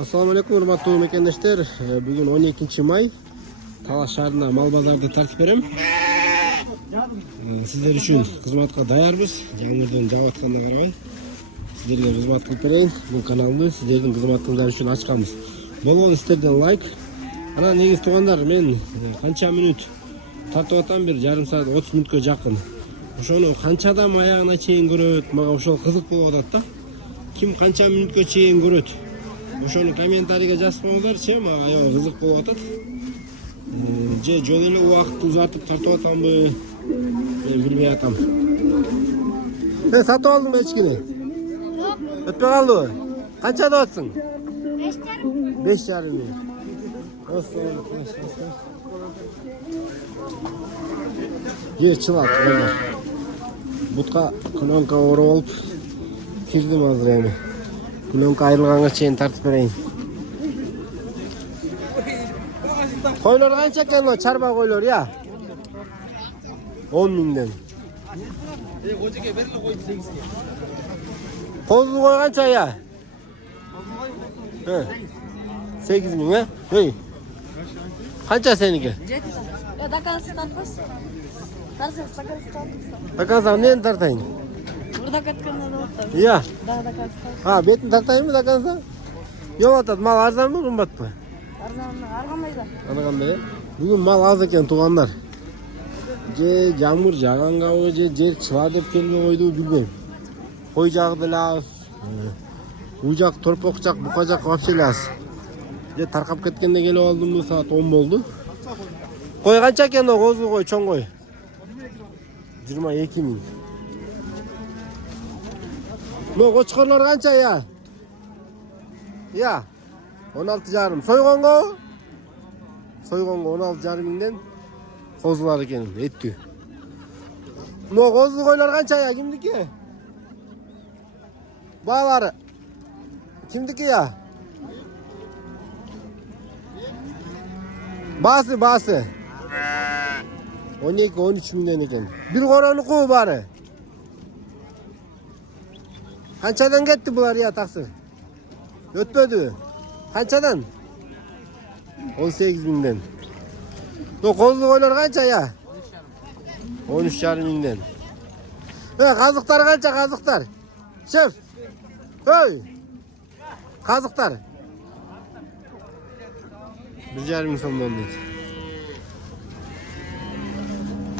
Assalamu alaikum урматтуу мекендештер. Бүгүн 12 май. Талаш шаарында мал базарды тартып берем. Сиздер үчүн кызматка даярбыз. Жаңырдын жаап атканына карабай. Сиздерге кызмат кылып берейин. Бул каналды сиздердин кызматыңыздар үчүн ачканбыз. Болгон истерден лайк. Анан негиз туугандар, мен канча мүнөт тартып атам, бир жарым саат 30 мүнөткө жакын. Ошону канчадан аягына чейин көрөт, мага ошол кызык болуп атат да. Ким канча мүнөткө чейин көрөт? Ошону комментарийге жазып коюңуздарчы, мага аябай кызык болуп атат. Же жол эле убакытты узартып тартып атамбы? Мен билбей атам. Сатып алдыңбы эчкини? Жок. Өтпөй калдыбы? Канчада атсың? 5,5. 5,5 миң. Жер чылат, мына. Бутка көлөнкө ооруп алып кирдим азыр эми. Көлөнкө айрылганга чейин тартып берейин. Койлор канча экен о, чарба койлор, я? 10 миңден. Кожеке бериле койду 8ге. Козу кой канча, я? 8 миң, э? Эй. Канча сеники? 7. Дакансы тартпас. Тарсаң, дакансы тартпас. Дакансы эмнени тартайын? Burada katkандан отто. Я. Да, дакансы. Бетин тартайынбы дакансы? Жок атат, мал арзанбы, кымбатпы? Арзанбай да. Аны кандай? Бүгүн мал аз экен, туугандар. Же жамыр жагангабы, же жер чыла деп келбей койду, билбейм. Кой жагы деле аз. У жак, торпок жак, бука жак вообще эле аз. Же таркап кеткенде келип алдымбы, саат 10 болду. Кой канча экен о, козу кой, чоң кой? 22 миң. Ну, кочкорлор канча, я? Я? 16,5. Сойгонго? Сойгонго 16,5 миңден козулар экен, эттүү. Ну, козу койлор канча, я? Кимдики? Баалары. Кимдики, я? Баасы. 12-13 миңден экен. Бир коронуку бары. Канчадан кетти булар, я, таксыр? Өтпөдү. Канчадан? 18 миңден. Ну, козу койлор канча, я? 13,5 миңден. Казыктар канча, казыктар? Шеф. Ой. Казыктар. 1,5 миң сомдон дейт.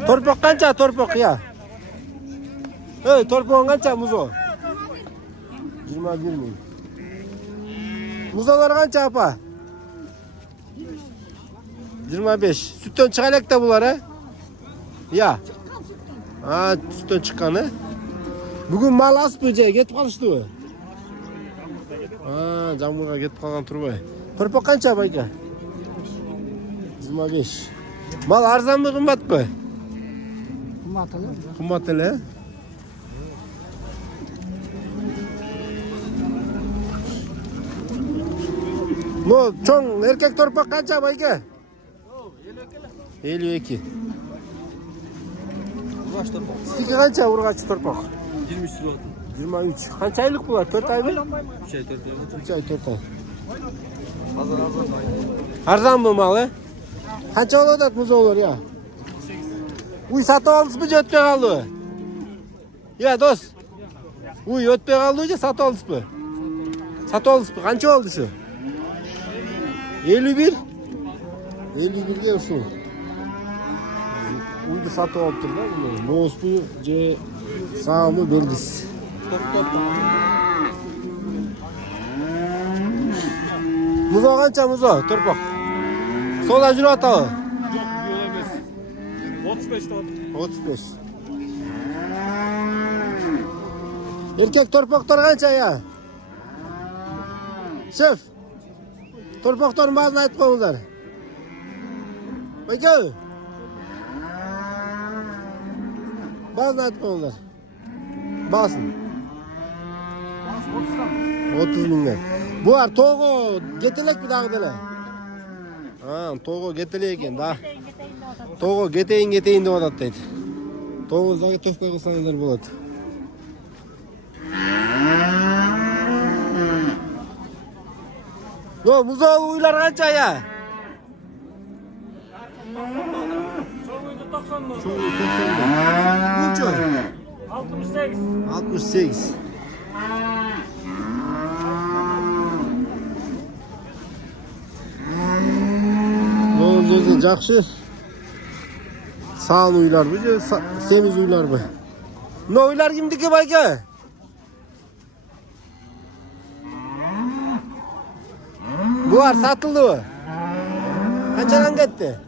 Торпок канча, торпок, я? Торпогун канча, музо? 21 миң. Музолор канча, апа? 25. Сүттөн чыга элек да булар, э? Я. Сүттөн чыккан, э? Бүгүн мал азбы же, кетип калыштыбы? Жамырга кетип калган турбай. Торпок канча, байка? 25. Мал арзанбы, кымбатпы? Кымбат эле. Ну, чоң эркек торпак канча, байке? 52. Ургач торпак. Сиздики канча ургач торпак? 23 болот. 23. Канча айлык булар? 4 айбы? 3 ай, 4 ай. 3 ай, 4 ай. Арзанбы мал, э? Канча болот атат музолор, я? Уй, сатып алдыңызбы же өтпөй калдыбы? Я, дос. Уй, өтпөй калдыбы же сатып алдыңызбы? Сатып алдыңызбы? Канча болду ушу? 51? 51'ge ушул. Uydu satып алып тур да, бооспу же саамы белгисиз. Музо канча, музо, торпок? Солда жүрүп атабы? Жок, бул эмес. 35 да. 35. Эркек торпоктор канча, я? Шеф. Торпоктордун баарын айтып коюңуздар. Байке. Баарын айтып коюңуздар. Баасын. 30 миңден. Булар тоого кетелекпи дагы деле? Тоого кетелек экен да. Тоого кетейин деп атат дейт. Тоого заготовка кылсаңыздар болот. No, buzoğlu uylar kaça ya? Çoğuydu 90'lı. Çoğu 90'da. Bunço? 68. 68. Bu жерде жақсы. Sağın uylar mı? Semiz uylar mı? Ne uylar kimdiki bayka? Bu var satıldı mı? Kaçadan gitti?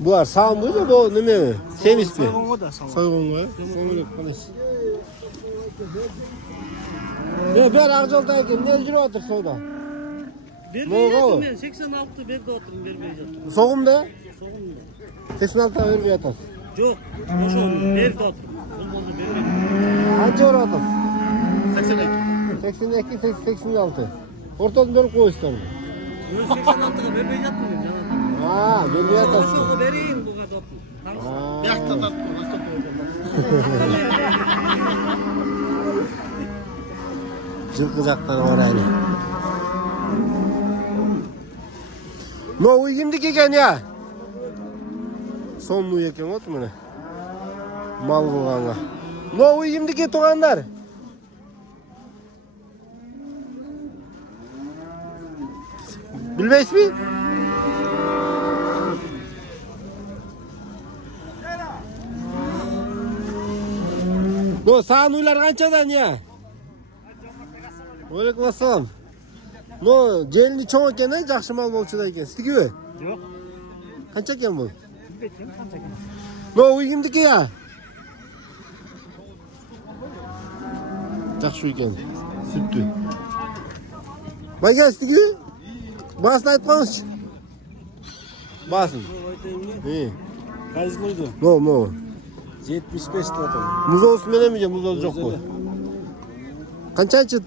Bu var sağın buydu bu ne mi? Semiz mi? Soygun mu? Ben Akjol'dayken ne жүріп отыр сода? Vermeye yattım ben. 86 verdi oturum vermeye yattım. Soğumda? 86'a vermeye yatasın. Yok. Boş olmuyor. Verdi oturum. Olmazsa vermeye. Kaç euro atasın? 82. 82, 86. Ortadan dönüp koyuyorsun. Yok 86'da vermeye yattım ben. Haa, vermeye yatasın. Onu vereyim bu kadar oturum. Yakta da. Жылқы orayla. No uy kimdiki ekan ya? Son uy ekan ot mene. Mal bulganga. No uy kimdiki tuğanlar? Bilmeyiz mi? No sağın uylar kançadan ya? Aleyküm assalam. No, jelini çoğ ekan, жақсы mal bolчuda ekan. Sizdiki mi? Yok. Qancha ekan bu? Bilmedim kança ekan. No, uy kimdiki ya? Жақсы ekan. Süttü. Bayga sizdiki mi? Basını aytib qo'yingchi. Basın. İyi. Qaysilıydı? No. 75 to'g'ri. Muzosi menami, muzosi yo'q bu. Qanchachı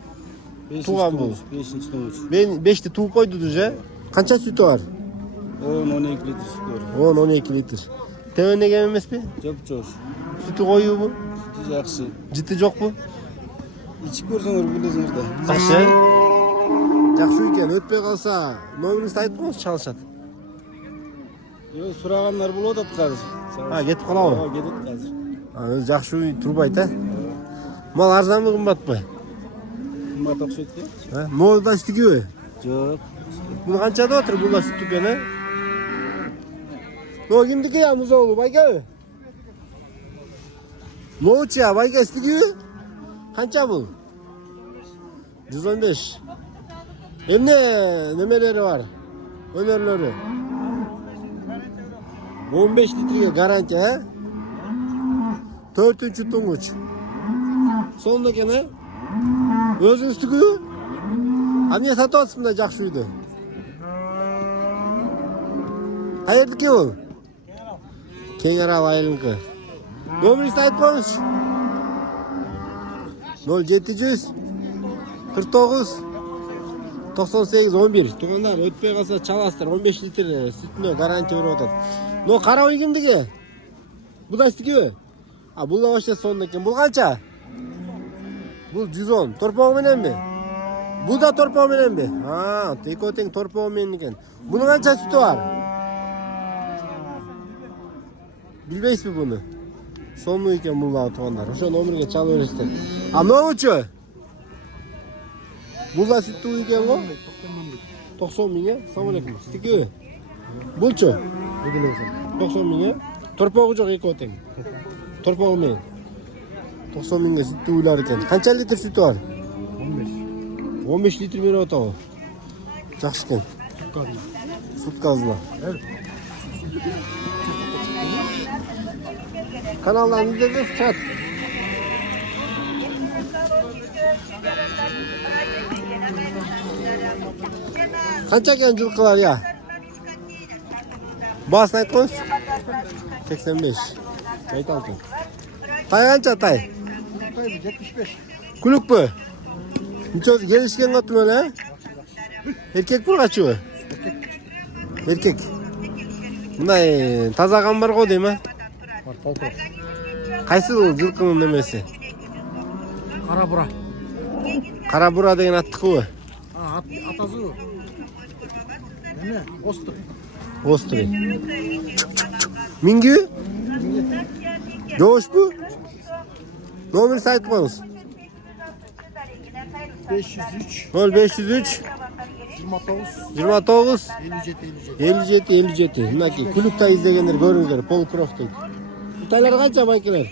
tuğan bu? 5-chi to'g'ri. Ben 5'te tuğ koydu düze. Qancha sütü var? 10-12 litr süt var. 10-12 litr. Temene gelmez mi? Çok. Sütü koyuyor bu. Sütü yaxshi. Ciddi yok bu. İçip ko'rsanglar bilasizlar da. Yaxshi. Yaxshi ekan, o'tmay qolsa, nomeringizni aytib qo'yingchi, chalishadi. Yo, so'raganlar bo'ladi hozir. Ha, ketib qoladimi? Ha, ketib hozir. Ha, o'zi yaxshi uy turib ayt, ha. Mal arzonmi, qimmatmi? Qimmat o'xshaydi. Ha, molda istigimi? Yo'q. Buni qanchada o'tir, bular süt ekan, ha? No, kimniki ya muzo'lu, bayga? Mo'chi ya, bayga istigimi? Qancha bu? 115. Emne nemeleri var? Önerleri. 15 litreye garanti, ha? 4-cü tunguç. Sonunda gene özünüz tüküyor. Niye satıyorsun da жақшıydı? Hayırdaki ol? Kengaral ayılınki. Nomeringizni aytib qo'yingchi. 0700 49 98 11. Tuğanlar o'tmay qolsa chalasizlar. 15 litr sütni garanti berib o'tadi. No, qara uy kimdiki? Bu da istikimi? Ha, bu da boshqa sonda ekan. Bu qancha? Bu 110. Torpog'i menanmi? Bu da torpog'i menanmi? Ha, tekoteng torpog'i men ekan. Buni qancha sütü var? Bilmaysizmi buni? Sonlu ekan bunlar tuğanlar. O'sha nomerga chalib berasizlar. Ha, no'chi? Bu da sütü ekan bu? 90 mingga. Assalomu alaykum. Istikimi? Bulchu? 90 mingga. Torpog'i yo'q ekoteng. Torpog'i men. 90 mingga sütü uylar ekan. Qancha litr sütü var? 15. 15 litr berib o'tadi. Yaxshi ekan. Sutkazma. Kanallarınızda da chat. Qancha ekan жылқылар ya? Basını aytib qo'yingchi. 85. Ayt oltin. Tay qancha tay? Tay 75. Kulukmi? Necha kelishgan otmi ha? Erkek mi kaçıyor? Erkek. Мындай тазаган бар го дейм а? Кайсы жылкынын немеси? Кара бура. Кара бура деген аттыкыбы? Атазы. Эме, остук. Остук. Мингиби? Жоошпу? Номер айтып коюңуз. 503 0503 29 29 57 Мынакей Күлүктай издегендер көрүңүздөр. Пол Крофт дейт. Итайлар канча байкелер?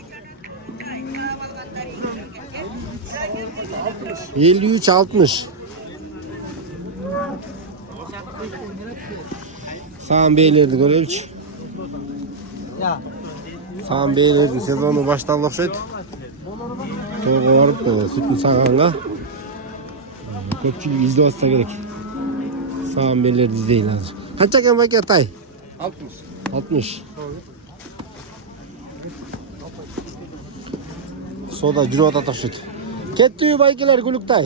53-60. Саан бейлерди көрөлүчү. Саан бейлердин сезону башталды окшойт. Тойго барып, сүтүн саганга көпчүлүк издеп атса керек. Саан бейлерди издейли азыр. Канча экен байке тай? 60. Сода жүрүп атат окшойт. Кеттиби байкелер Күлүктай?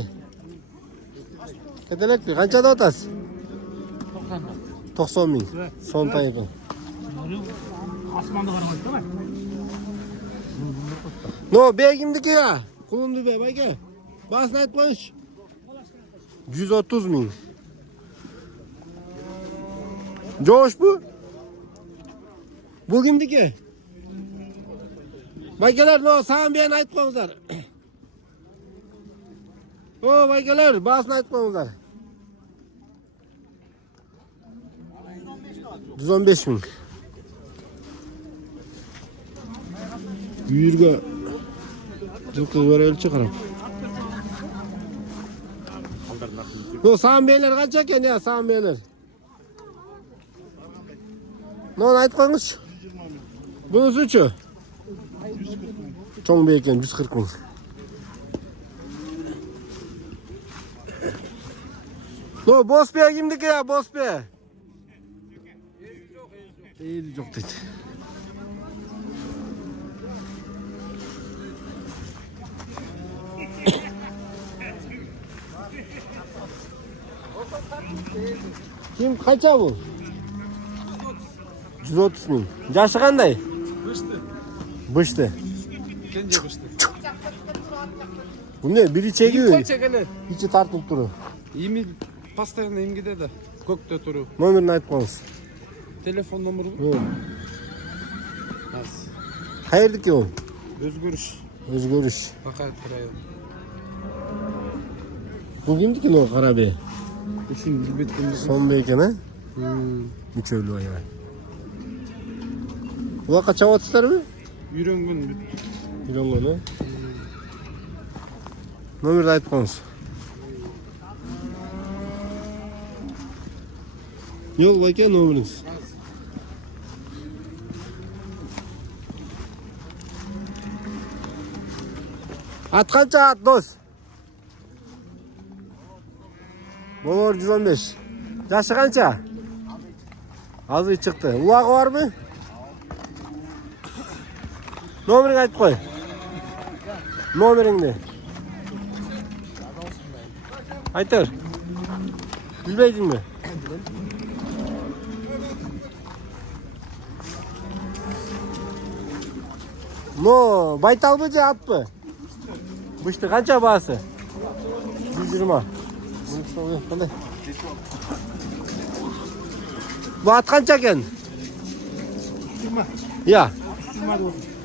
Кетелекпи? Канча деп атасыз? 90 миң. Сон тай экен. Асманды бармай турбай. Но, бегимдики я. Кулунду бе, байке. Басын айтып коюңчу. 130 миң. Жоошпу? Бул кимдики? Байкелер, но, саан бейин айтып коюңуздар. О, байкелер, басын айтып коюңуздар. 115 миң. Үйүргө жылкы көрөлчү карап. Но, саан бейлер канча экен я, саан бейлер? Но, айтып коюңузчу. Бунусучу? Чоң бей экен 140 миң. Но, Боспе кимдики я, Боспе? Эйли жок дейт. Ким канча бул? 130 миң. Жашы кандай? Бышты. Кенже бышты. Бул не, бири чегиби? Коча келет. Ичи тартылып туру. Эми постоянно эмгиде да. Көктө туру. Номерин айтып коюңуз. Телефон номеру. Каердики бул? Өзгөрүш. Бакаев район. Бул кимдики но кара бе? Ушун билбеткенде. Сонбей экен, а? Үчөөлүү аябай. Булакка чабып атасыздарбы? Үйрөнгөн бүт. Үйрөнгөн, а? Номерди айтып коюңуз. Жол байке номериңиз. Ат канча ат, дос? Болор 115. Жашы канча? Азыр чыкты. Улагы барбы? Номериңди айтып кой. Номериңди. Айтыр. Билбейсиңби? Но, байталбы же аппы? Бышты канча баасы? 120. Кандай? Бу ат канча экен? 20. Я.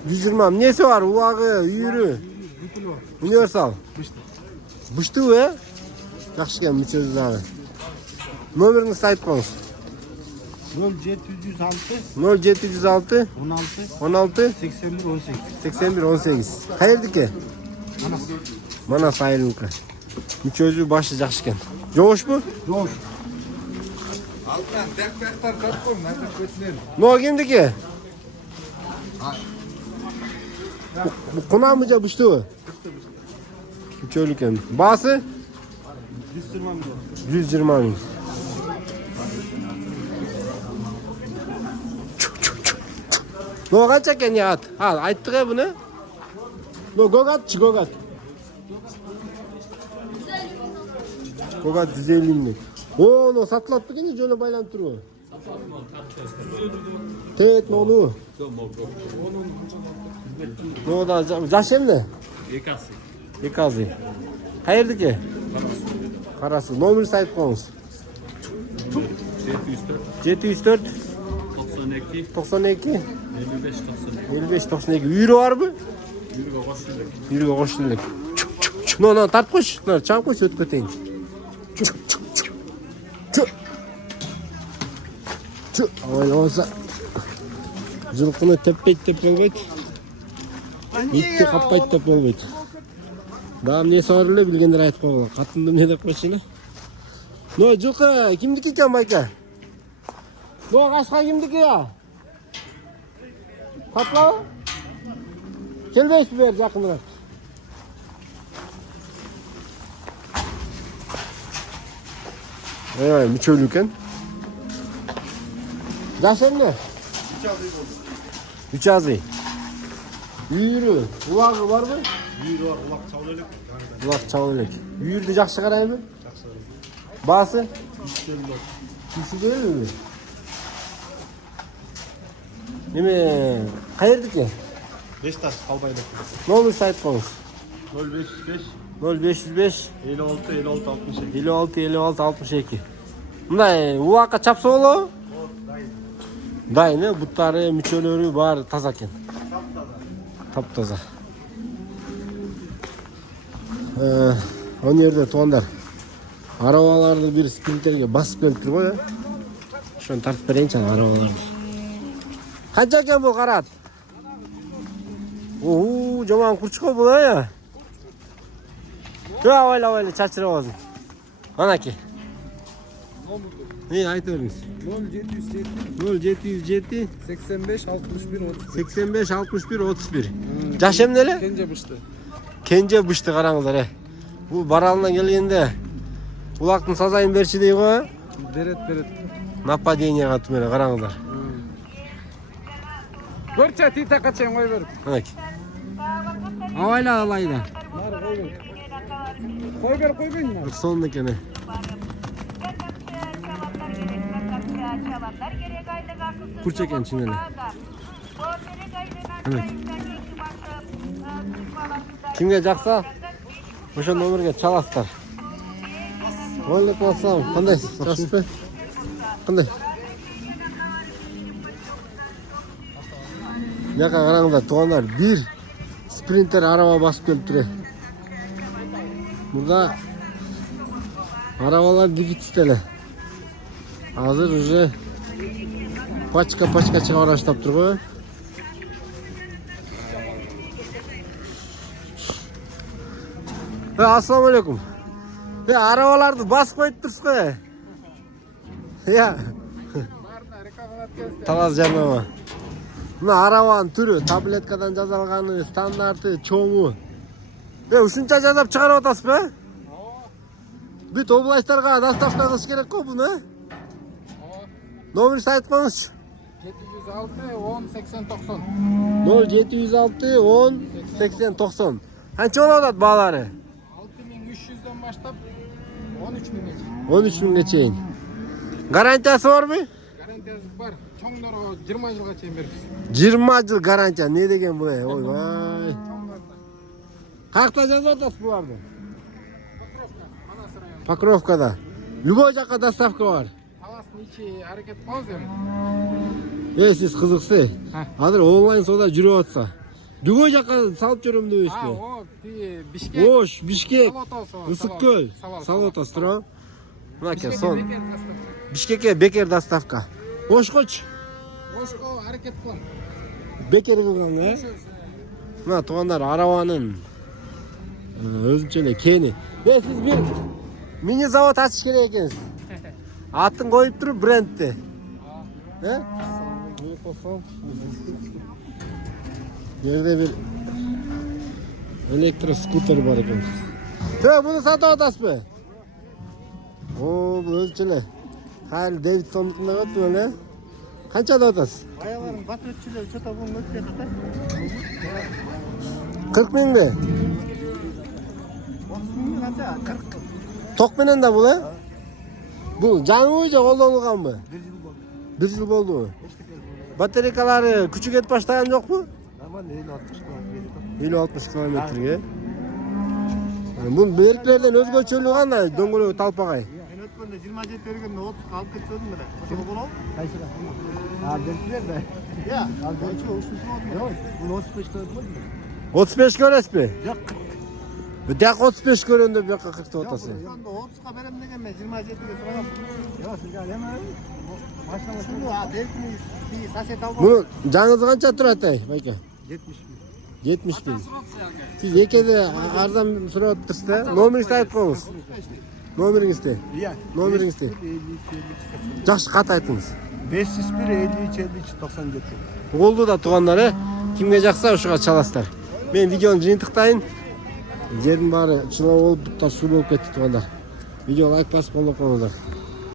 120. Эмнеси бар? Улагы, үйүрү. Универсал. Быштыбы, э? Жакшы экен мүчөсү дагы. Номериңизди айтып коюңуз. 0706 16 81 18. Каердики? Манас айылыныкы. Мүчөсү башы жакшы экен. Жоошпу? Жош. Но кимдики? Кунамы же быштыбы? Мүчөлүү экен. Баасы? 120 миң. Но канча экен я ат? Айттык э буну? Но гогатчы, гогат. Гогат 150 миң. О, но сатылат бекени жөн эле байланып турбу? Tevet nolu. No da jaş emne? Ekasi. Qayerdiki? Qarasi. Nomerni aytib qo'yingiz. 704 92 55 92. Uyri bormi? Uyriga qo'shildik. No, tart qo'sh. Cham qo'sh o'tib ketaylik. Voy olsa. Жылқыны теппейт деп болбойт. Итти каппайт деп болбойт. Дам не сорылы билгендер айтып койгон. Катынды эмне деп койчуна. Но жылкы кимдики экен байка? Но кашка кимдики я? Сатлабы? Келбейсиз бер жакыныраак. Мүчөлүү экен. Жаш эмне? 3 азый. Үйүрү, улагы барбы? Үйрü var, ulak çavul elek. Улак чабыл элек. Үйүрдү жакшы карайбы? Жақсы. Баасы? 350 var. Түшүгөлбү? Неме, каердики? Beşiktaş Kalbaylık. Номер айтып коңуз. 0505 0505 56 56 62. 56 56 62. Мындай улакка чапса болобу? Дайын, буттары, мүчөлөрү баары таза экен. Таптаза. Он жерде туугандар. Арабаларды бир спринтерге басып келиптир го, да? Ошону тартып берейинчи арабаларды. Канча экен бул карат? Жаман курчко бул, э? Ойла, чачырабызын. Анаки. Айтып бериңиз. 0707 85 61 30. 85 61 31. Жаш эмне эле? Кенже бышты. Кенже бышты караңыздар, Бул баралына келгенде улактын сазайын берчи дей го. Берет. Нападенияга түмөлө караңыздар. Көрчө тита качен кой бер. Анаки. Авайла алайда. Кой бер. Сонун экен. Курч экен чын эле. Кимге жакса ошо номерге чаласыздар. Алейкум ассалам. Кандайсыз? Жакшысызбы? Кандай? Жака караңыздар, туугандар, бир спринтер араба басып келиптир. Мурда арабалар дефицит эле. Азыр уже пачка чыга баштап тургу. Ассаламу алейкум. Арабаларды басып коюп турсуз го. Талас жарнама. Мына арабанын түрү, таблеткадан жасалганы, стандарты, чоңу. Ушунча жасап чыгарып атасызбы? Бүт областарга доставка кылыш керек го буну. Номерин айтып коңузчу. 706 10 80 90. 0706 10 80 90. Канча болуп атат баалары? 6300'den başlap 13000'e. 13000'e чейин. Гарантиясы барбы? Garantiyası var. Çoğunları 20 yılga çeyin veririz. 20 жыл гарантия. Не деген бул? Ойбай. Каякта жазып атасыз буларды? Покровкада. Любой жакка доставка бар. Таластын içi hareket boz эми. Сиз кызыксы. Азыр онлайн соода жүрүп атса. Любой жакка салып жүрөм дебейсизби? O Bişkek. Ош, Бишкек, Салотасы. Ысык-Көл, Салотасы тура. Мынаке Bişkek'e сон. bekar dostavka. Бишкекке бекер доставка. Ошкочу. Oşko hareket kılan. Бекер кылган, э? Мына туугандар, арабанын өзүнчө эле кени. Сиз бир мини завод ачыш керек экенсиз. Атын коюп туруп брендти. Жерде бир электроскутер бар экен. Буну сатып атасызбы? Бул өзүнчө эле. Хайр Дэвидсондукунда өттү эле. Канча деп атасыз? Ayaların bat ölçüleri çota bunun ölçüleri de. 40 миңби? 30 bin kanca 40. Ток менен да бул, э? Бул жаңы же колдонулганбы? 1 yıl oldu. 1 yıl oldu mu? Bataryaları küçük et başlayan yok mu? Aman 50-60 50-60 kilometrege. Bu berklerden özgöçölüğü qanday? Döngölöğü talpagay. Ben ötkende 27 bergende 30 alıp kettirdim bile. Oşo bolop? Qaysiga? Ha, berdiler-da. Ya, algayçı oluşusun oldu. Yo'q, buni 35 ta o'tmadimi? 35 ko'rasizmi? Yok. Bu yoqqa 35 ko'rindi, bu yoqqa 40 ta o'tasi. Onda 30'a berem degen ben 27'ye sorayım. Yo'q, sizga olmayman. Mashina Şunu ha belki bir saset aldım. Buni jangiz qancha turadi, aka? 70 bin. 70 bin. Siz ekede arzon so'rab turibsiz-da. Nomeringizni aytib qo'yingiz. Nomeringizni. Ya. Nomeringizni. 52 Yaxshi qat aytdingiz. 501 53 53 97. Bo'ldi da tuğanları. Kimge жақса ошоға çalasыздар. Men videoni жыйынтыктайын. Жердин баары чылап болуп, бутта суу болуп кетти туғандар. Видео лайк басып, қолдап қойыңыздар.